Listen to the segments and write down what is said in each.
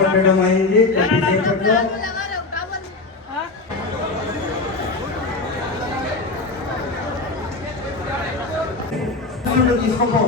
పెట్టడం అయింది. తీసుకోపో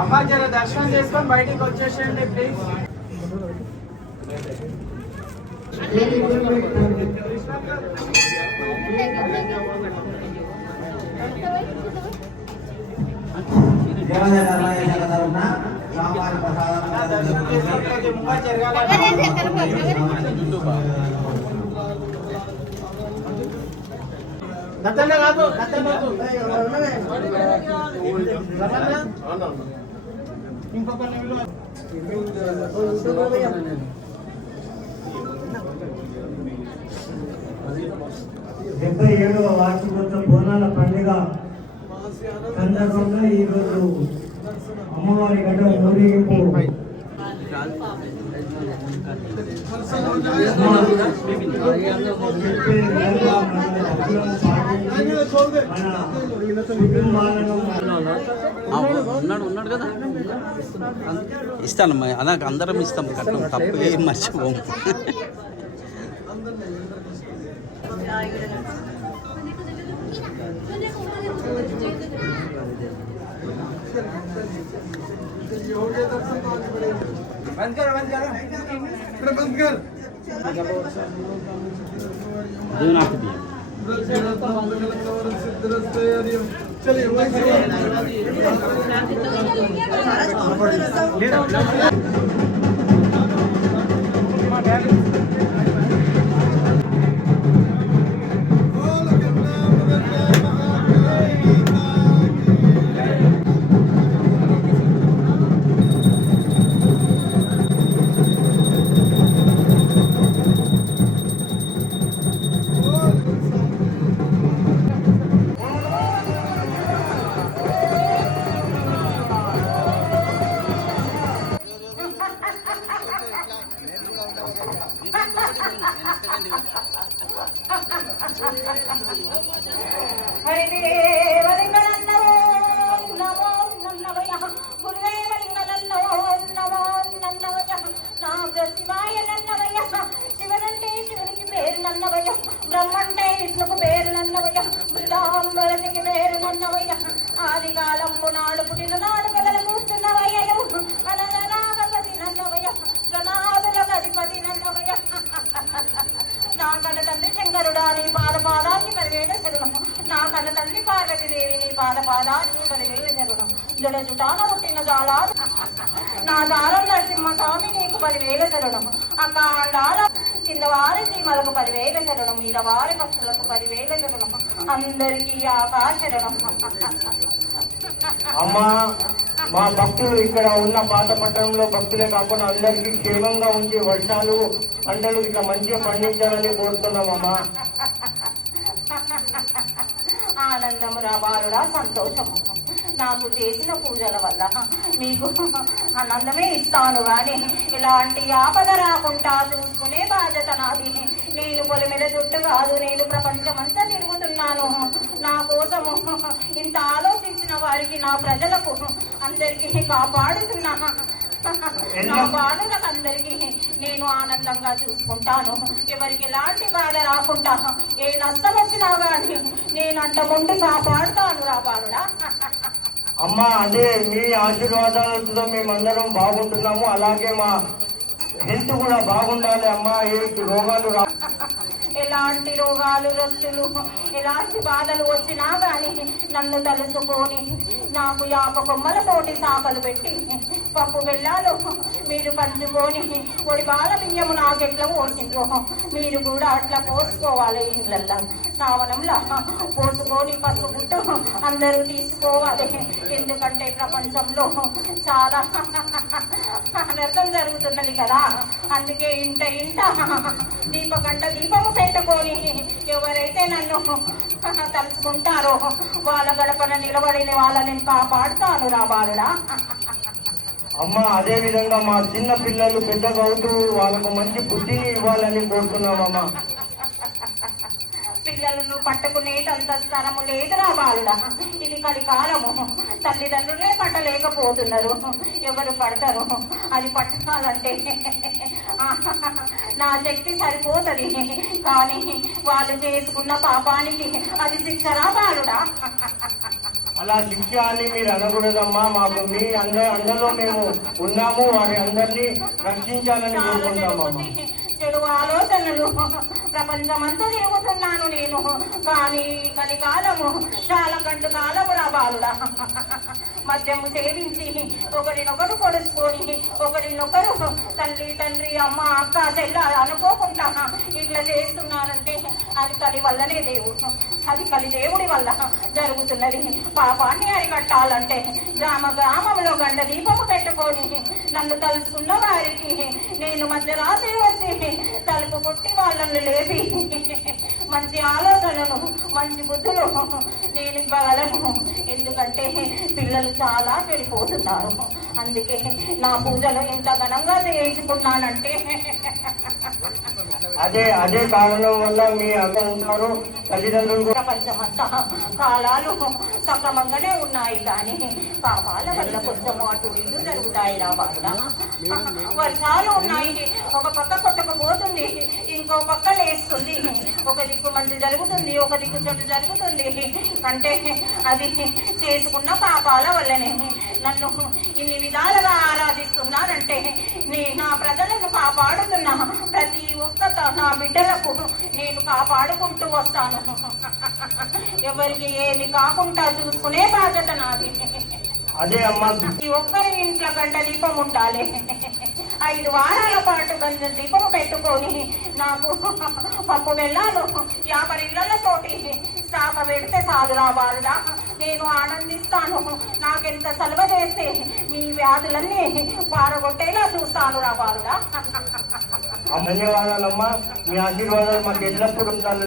అమ్మా జర దర్శనం చేసుకొని బయటికి వచ్చేసేయండి ప్లీజ్. ఇంకొక 77వ వార్షికోత్సవ బోనాల పండుగ సందర్భంగా ఈరోజు అమ్మవారి గడ్డ ఊరేగింపు ఉన్నాడు కదా ఇస్తాను అలా అందరం ఇస్తాం కట్టం తప్పు ఏం మర్చిపోము. బ్రహ్మంటే విష్ణుకు పేరు నన్నవయ్య, మృతాంబరసికి పేరు నన్నవయ్య, ఆది కాలంపు నాడు పుట్టిన నాడు కథలు కూర్చున్నవయ్య, అనగనాగపతి నన్నవయ్య, గణాదులకు అధిపతి నన్నవయ్య. నా కన్న తండ్రి శంకరుడా నీ పాదాన్ని 10,000 శరణం, నా కన్న తల్లి పార్వతీదేవి నీ పాదాన్ని 10,000 శరణం, జడ జుటాన పుట్టిన చాలా నా దారం నరసింహ స్వామి నీకు 10,000 శరణం, అకాండాల కింద వారి సీమలకు 10,000 శరణం, మీద వారి భక్తులకు 10,000 శరణం, అందరికీ ఆకాశరణం. అమ్మా మా భక్తులు ఇక్కడ ఉన్న పాతపట్నంలో భక్తులే కాకుండా అందరికీ క్షేమంగా ఉంచి వర్షాలు పంటలు ఇక మంచిగా పండించాలని కోరుతున్నామమ్మా. ఆనందము రాబారుడా సంతోషము, నాకు చేసిన పూజల వల్ల మీకు ఆనందమే ఇస్తాను కానీ ఇలాంటి ఆపద రాకుండా చూసుకునే బాధ్యత నాది. నేను పొలిమేర చుట్టూ కాదు, నేను ప్రపంచమంతా తిరుగుతున్నాను. నా కోసము ఇంత ఆలోచించిన వారికి, నా ప్రజలకు అందరికీ కాపాడుతున్నా. నా బాధలకు అందరికీ నేను ఆనందంగా చూసుకుంటాను. ఎవరికి ఎలాంటి బాధ రాకుండా, ఏ నష్టం వచ్చినా కానీ నేను అంత ముందు కాపాడుతాను రాబాడుడా. అమ్మా అదే మీ ఆశీర్వాదాలతో మేమందరం బాగుంటున్నాము. అలాగే మా హెల్త్ కూడా బాగుండాలి అమ్మా, ఏ రోగాలు ఎలాంటి రోగాలు రొచ్చులు ఎలాంటి బాధలు వచ్చినా కానీ నన్ను తలుసుకొని నాకు యాప కొమ్మలతోటి సాకలు పెట్టి పప్పు బెల్లాలు మీరు పంచుకొని ఒడి బాల బియ్యము నాకెట్లా పోసిండ్రు మీరు కూడా అట్లా పోసుకోవాలి ఇళ్ళల్లో శ్రావణంలో పోసుకొని పసుపుట్టు అందరూ తీసుకోవాలి. ఎందుకంటే ప్రపంచంలో చాలా అనర్థం జరుగుతున్నది కదా. అందుకే ఇంట దీపగంట దీపము పెట్టుకొని ఎవరైతే నన్ను తలుచుకుంటారో వాళ్ళ గడపన నిలబడిన వాళ్ళని కాపాడుతాను రా బాలుడా. అమ్మ అదే విధంగా మా చిన్న పిల్లలు పెద్దగా అవుతూ వాళ్ళకు మంచి బుద్ధిని ఇవ్వాలని కోరుతున్నామమ్మా. పిల్లలను పట్టుకునేటంత స్థలము లేదురా బాలుడా. ఇది కలికాలము. తల్లిదండ్రులే పట్టలేకపోతున్నారు. ఎవరు పడతారు? అది పట్టాలంటే నా శక్తి సరిపోతుంది. కానీ వాళ్ళు చేసుకున్న పాపానికి అది శిక్షరా బాలుడా. అలా శిక్ష అని మీరు అనకూడదమ్మా. మాకు మీ అందరిలో మేము ఉన్నాము. వారి అందరినీ రక్షించాలని కోరుకుంటామమ్మా. చెడు ఆలోచనలు ప్రపంచమంతా తిరుగుతున్నాను నేను. కానీ కలికాలము చాలా గంటు కాలము రా బాలుడా. మద్యము సేవించి ఒకరినొకరు పొడుచుకొని ఒకరినొకరు తల్లి తండ్రి అమ్మ అక్క చెల్ల అనుకోకుండా ఇట్లా చేస్తున్నారంటే అది కలి వల్లనే దేవుడు. అది కలి దేవుడి వల్ల జరుగుతున్నది. పాపాన్ని అరికట్టాలంటే గ్రామంలో గంట దీపము పెట్టుకొని నన్ను తలుసుకున్న వారికి నేను మధ్యరాత్రి వచ్చి తలుపు కొట్టి వాళ్ళని లేపి మంచి ఆలోచనలు మంచి బుద్ధులు నేను ఇవ్వగలను. ఎందుకంటే పిల్లలు చాలా చెడిపోతున్నారు. అందుకే నా పూజలు ఎంత ఘనంగా చేయించుకున్నానంటే అదే కారణం వల్ల మీ అక్క ఉంటారు తల్లిదండ్రులు. ప్రపంచమంతా కాలాలు సక్రమంగానే ఉన్నాయి కానీ పాపాల వల్ల కొంచెం అటు ఇటు జరుగుతాయి రా బాగా. వర్షాలు ఉన్నాయి. ఒక పక్క కొట్టకపోతుంది, ఇంకో పక్క లేస్తుంది. ఒక దిక్కు మంచి జరుగుతుంది, ఒక దిక్కు చెడు జరుగుతుంది. అంటే అది చేసుకున్న పాపాల వల్లనే. నన్ను ఇన్ని విధాలుగా ఆరాధిస్తున్నారంటే నా ప్రజలను కాపాడుతున్నా ప్రతి ఒక్క నా బిడ్డలకు నేను కాపాడుకుంటూ వస్తాను. ఎవరికి ఏమి కాకుండా చూసుకునే బాధ్యత నాది. అదే అమ్మా. ఈ ఒక్కరి ఇంట్లో గంట దీపం ఉండాలి. 5 వారాల పాటు గంట దీపం పెట్టుకొని నాకు పప్పు వెళ్ళాను 50 ఇళ్ళతోటి శాప పెడితే చాలు రా బాలుడా. నేను ఆనందిస్తాను. నాకెంత సెలవ చేస్తే మీ వ్యాధులన్నీ పారగొట్టేలా చూస్తాను రా బాలుడా. ధన్యవాదాలమ్మా. మీ ఆశీర్వాదాలు మాకు ఎల్లప్పుడూ ఉండాలి.